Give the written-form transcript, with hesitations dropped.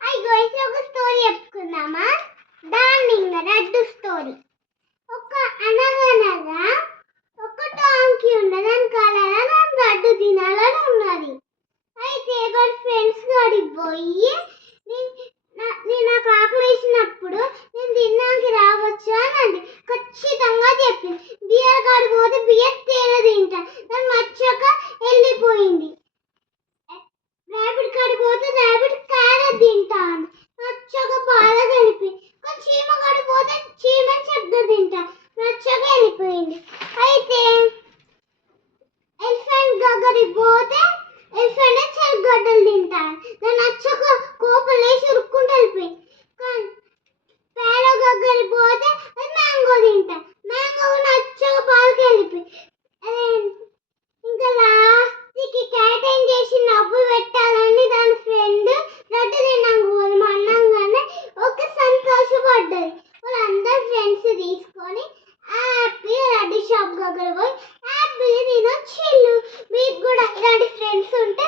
అయ్యో అయితే ఒక స్టోరీ చెప్పుకుందామా? Darling laddu story. ఒక అనగనగా ఒక టాంకీ ఉన్నది. దాని కలర్ దాని లడ్డు తినాలని ఉన్నది. అయితే వాడి ఫ్రెండ్స్ కాడికి పోయి నాకు ఆకలి వేసినప్పుడు నేను తిన్నాకి రావచ్చు అని అంది. ఖచ్చితంగా చెప్పింది. బియ్యం కాడికి పోతే బియ్యం తేనె తింటా. దాన్ని మర్చాక వెళ్ళిపోయింది. ర్యాబిట్ కాడికి పోతే ర్యాబిట్ క్యారెట్ తింటా అని నచ్చక బాగా కలిపి. కానీ చీమ కాడికి పోతే చీమని చెడ్డ తింటా నచ్చక వెళ్ళిపోయింది. అయితే ఎలిఫెంట్ దగ్గరికి పోతే ఎలిఫెంట్ చెరుగడ్డలు తింటా దాన్ని నచ్చక కోపం లేచి ఉరుక్కుంటూ వెళ్ళిపోయింది. కానీ పేడ దగ్గరికి పోతే అది మ్యాంగో తింటా మ్యాంగో నచ్చక బాగా వెళ్ళిపోయింది. ఇంకా లాస్ట్కి క్యాట్ ఏం చేసి నవ్వు పెట్టాలని దాని ఫ్రెండ్ లడ్డు తిన్నాక పోదు అన్నంగానే ఒక సంతోషపడ్డది. వాళ్ళందరూ ఫ్రెండ్స్ తీసుకొని హ్యాపీగా లడ్డు షాప్ దగ్గర పోయి హ్యాపీగా తినొచ్చిళ్ళు. మీకు కూడా ఇలాంటి ఫ్రెండ్స్ ఉంటే